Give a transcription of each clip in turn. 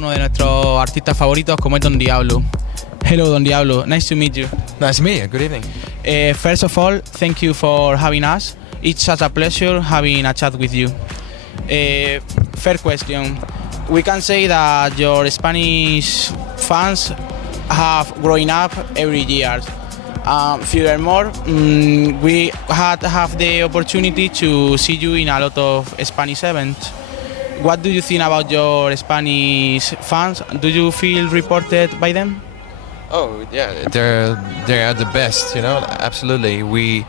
uno de nuestros artistas favoritos como es Don Diablo. Hello Don Diablo, nice to meet you. Nice to meet you, good evening. First of all, thank you for having us. It's such a pleasure having a chat with you. First question, we can say that your Spanish fans have growing up every year. Furthermore, we have the opportunity to see you in a lot of Spanish events. What do you think about your Spanish fans? Do you feel reported by them? Oh yeah, they're the best, you know. Absolutely, we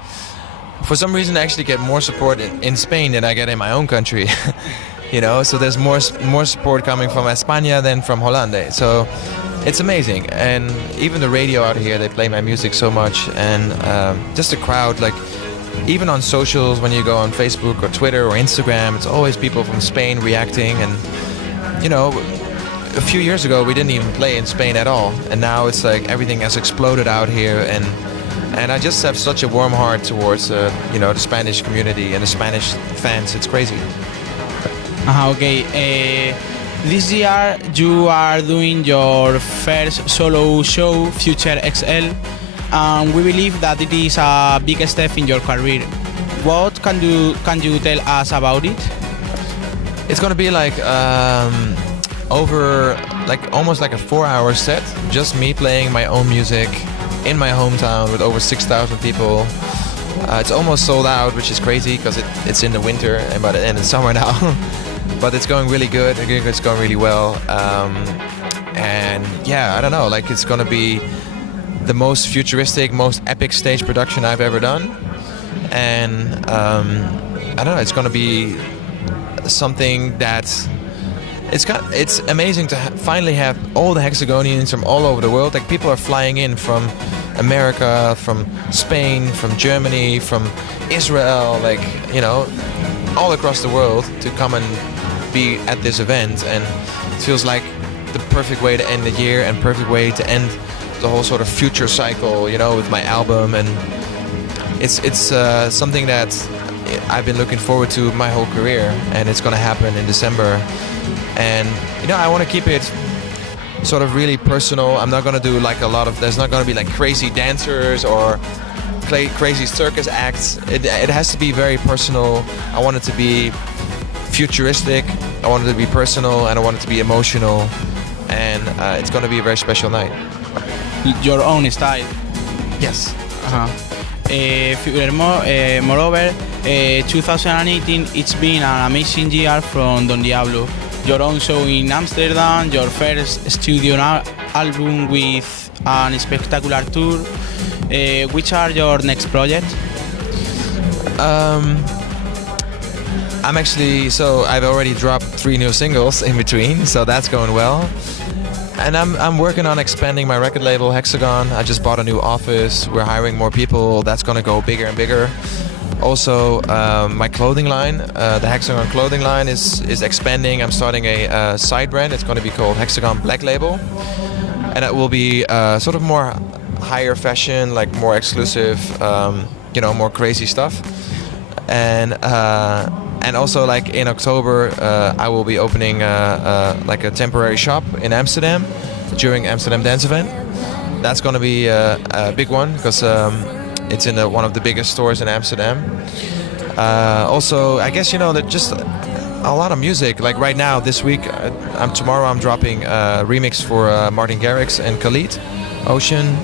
for some reason actually get more support in Spain than I get in my own country. You know, so there's more support coming from España than from Holland. So it's amazing, and even the radio out here, they play my music so much, and just the crowd, like even on socials, when you go on Facebook or Twitter or Instagram, it's always people from Spain reacting. And you know, a few years ago we didn't even play in Spain at all, and now it's like everything has exploded out here, and I just have such a warm heart towards you know, the Spanish community and the Spanish fans. It's crazy. Okay. This year you are doing your first solo show, Future XL, and we believe that it is a big step in your career. What can you tell us about it? It's gonna be like over like almost like a 4-hour set, just me playing my own music in my hometown with over 6,000 people. It's almost sold out, which is crazy because it's in the winter and it's summer now. But it's going really good. It's going really well. And yeah, I don't know, like it's gonna be the most futuristic, most epic stage production I've ever done. And I don't know, it's gonna be something that it's amazing to finally have all the Hexagonians from all over the world. Like people are flying in from America, from Spain, from Germany, from Israel, like, you know, all across the world to come and be at this event. And it feels like the perfect way to end the year and perfect way to end the whole sort of future cycle, you know, with my album. And it's something that I've been looking forward to my whole career, and it's gonna happen in December. And you know, I want to keep it sort of really personal. I'm not gonna do like there's not gonna be like crazy dancers or crazy circus acts. It has to be very personal. I want it to be futuristic, I want it to be personal, and I want it to be emotional. And it's gonna be a very special night. Your own style. Yes. Moreover, 2018 it's been an amazing year from Don Diablo. Your own show in Amsterdam, your first studio album with an spectacular tour. Which are your next projects? I've already dropped 3 new singles in between, so that's going well. And I'm working on expanding my record label, Hexagon. I just bought a new office. We're hiring more people. That's gonna go bigger and bigger. Also, my clothing line, the Hexagon clothing line is expanding. I'm starting a side brand. It's gonna be called Hexagon Black Label. And it will be sort of more higher fashion, like more exclusive, you know, more crazy stuff. And also, like in October, I will be opening like a temporary shop in Amsterdam during Amsterdam Dance Event. That's going to be a big one because it's in one of the biggest stores in Amsterdam. Also, I guess, you know, that just a lot of music. Like right now, this week, tomorrow I'm dropping a remix for Martin Garrix and Khalid, Ocean.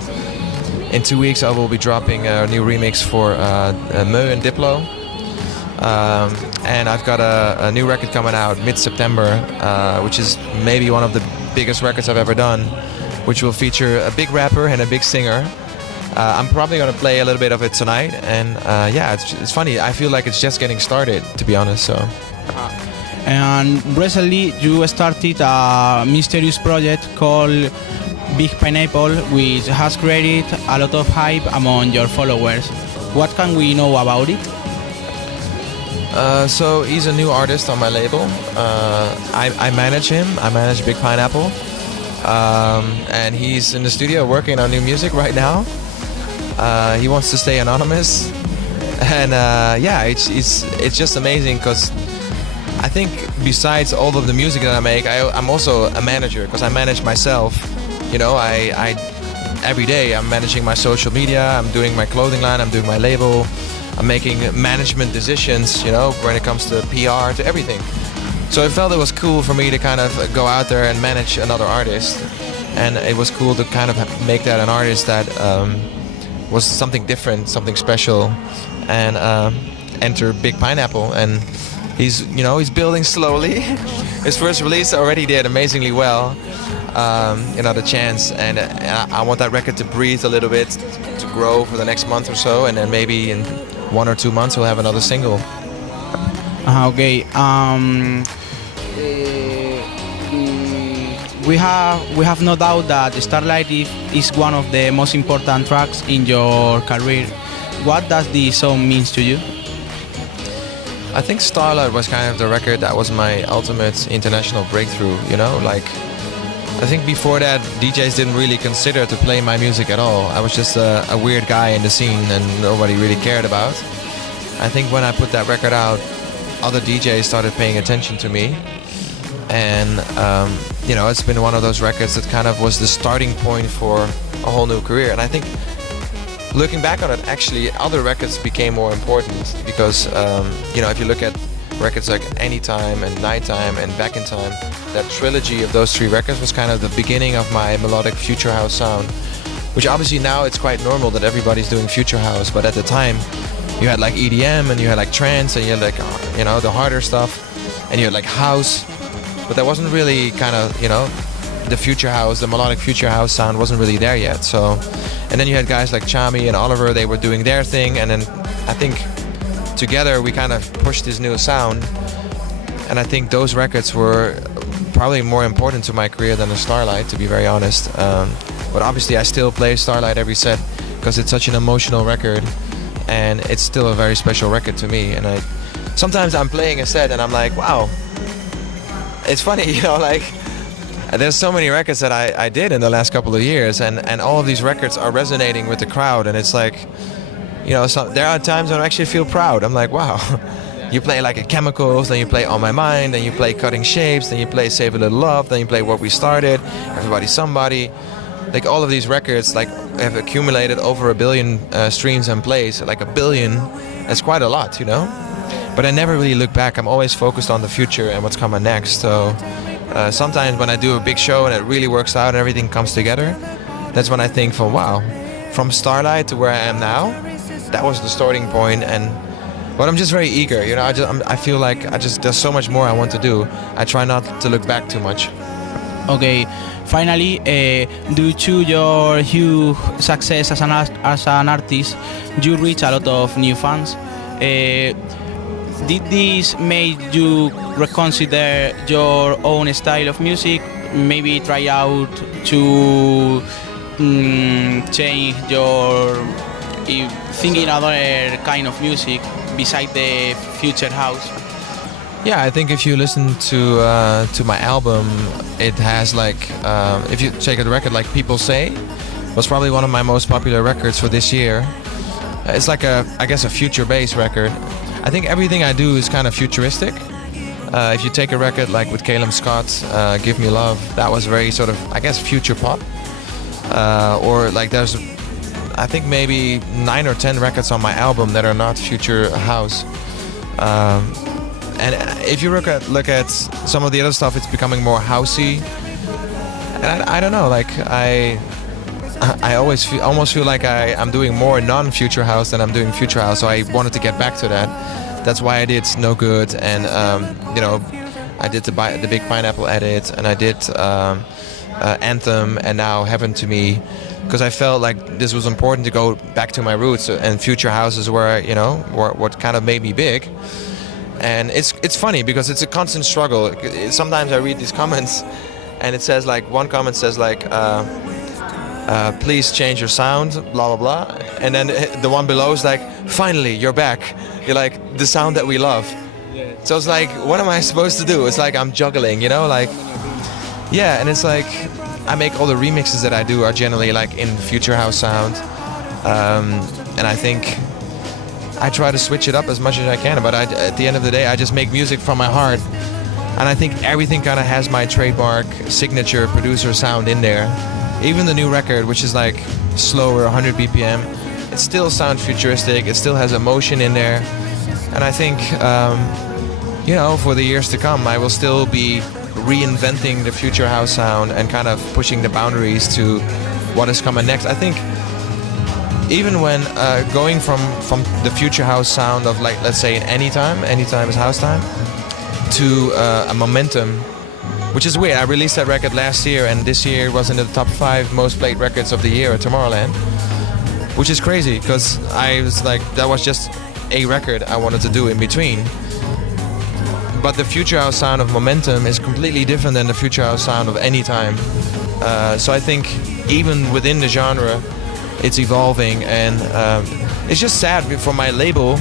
In 2 weeks, I will be dropping a new remix for Meu and Diplo. And I've got a new record coming out mid-September, which is maybe one of the biggest records I've ever done, which will feature a big rapper and a big singer. I'm probably going to play a little bit of it tonight, and yeah, it's funny. I feel like it's just getting started, to be honest. So. And recently you started a mysterious project called Big Pineapple, which has created a lot of hype among your followers. What can we know about it? So he's a new artist on my label. I manage him. I manage Big Pineapple, and he's in the studio working on new music right now. He wants to stay anonymous, and yeah, it's just amazing because I think besides all of the music that I make, I'm also a manager because I manage myself. You know, I every day I'm managing my social media, I'm doing my clothing line, I'm doing my label, I'm making management decisions, you know, when it comes to PR, to everything. So I felt it was cool for me to kind of go out there and manage another artist. And it was cool to kind of make that an artist that was something different, something special, and enter Big Pineapple. And he's building slowly. His first release already did amazingly well. The chance, and I want that record to breathe a little bit, to grow for the next month or so, and then maybe in 1 or 2 months we'll have another single. Okay. We have no doubt that Starlight is one of the most important tracks in your career. What does this song mean to you? I think Starlight was kind of the record that was my ultimate international breakthrough, you know, like I think before that DJs didn't really consider to play my music at all. I was just a weird guy in the scene and nobody really cared about. I think when I put that record out, other DJs started paying attention to me, and it's been one of those records that kind of was the starting point for a whole new career. And I think looking back on it, actually other records became more important because if you look at records like Anytime and Nighttime and Back in Time, that trilogy of those 3 records was kind of the beginning of my melodic future house sound, which obviously now it's quite normal that everybody's doing future house, but at the time you had like EDM and you had like trance and you had like the harder stuff and you had like house, but that wasn't really kind of the future house, the melodic future house sound wasn't really there yet. So, and then you had guys like Chami and Oliver, they were doing their thing, and then I think together we kind of pushed this new sound, and I think those records were probably more important to my career than the Starlight, to be very honest. But obviously I still play Starlight every set because it's such an emotional record, and it's still a very special record to me. And sometimes I'm playing a set and I'm like, wow, it's funny, like there's so many records that I did in the last couple of years, and all of these records are resonating with the crowd, and it's like, there are times when I actually feel proud. I'm like, wow. You play like a Chemicals, then you play On My Mind, then you play Cutting Shapes, then you play Save a Little Love, then you play What We Started, Everybody Somebody. Like all of these records like have accumulated over 1 billion streams and plays. Like 1 billion, that's quite a lot, But I never really look back. I'm always focused on the future and what's coming next. So sometimes when I do a big show and it really works out and everything comes together, that's when I think wow, from Starlight to where I am now, that was the starting point. But I'm just very eager, I feel like there's so much more I want to do. I try not to look back too much. Okay, finally, due to your huge success as an artist, you reach a lot of new fans. Did this make you reconsider your own style of music? Maybe try out to change your thinking other kind of music beside the future house? Yeah, I think if you listen to my album, it has like if you take a record like People Say, was probably one of my most popular records for this year. It's like a future-based record. I think everything I do is kind of futuristic. If you take a record like with Caleb Scott, Give Me Love, that was very sort of future pop. Or like there's I think maybe 9 or 10 records on my album that are not future house. And if you look at some of the other stuff, it's becoming more housey. And I don't know, like I almost feel like I'm doing more non-future house than I'm doing future house. So I wanted to get back to that. That's why I did No Good, and I did the Big Pineapple edit, and I did Anthem, and now Heaven to Me, because I felt like this was important to go back to my roots, and future house is where what kind of made me big. And it's funny because it's a constant struggle. Sometimes I read these comments, and it says like, one comment says like, please change your sound, blah blah blah, and then the one below is like, finally you're back, you're like the sound that we love. So it's like, what am I supposed to do? It's like I'm juggling, like, yeah. And it's like I make all the remixes that I do are generally like in future house sound, and I think I try to switch it up as much as I can, but at the end of the day, I just make music from my heart. And I think everything kind of has my trademark signature producer sound in there. Even the new record, which is like slower, 100 BPM, it still sounds futuristic. It still has emotion in there. And I think, you know, for the years to come, I will still be reinventing the future house sound and kind of pushing the boundaries to what is coming next. I think even when going from the future house sound of, like, let's say anytime is house time, to a momentum, which is weird. I released that record last year, and this year was in the top 5 most played records of the year at Tomorrowland, which is crazy because I was like, that was just a record I wanted to do in between. But the future house sound of momentum is completely different than the future house sound of any time. So I think even within the genre, it's evolving, and it's just sad for my label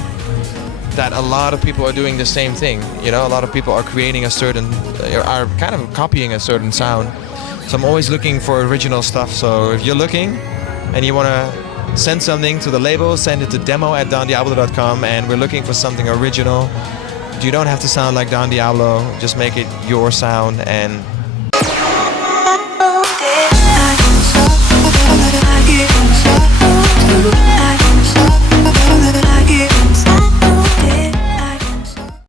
that a lot of people are doing the same thing. You know, a lot of people are creating are kind of copying a certain sound. So I'm always looking for original stuff. So if you're looking and you want to send something to the label, send it to demo@dondiablo.com, and we're looking for something original. You don't have to sound like Don Diablo, just make it your sound, and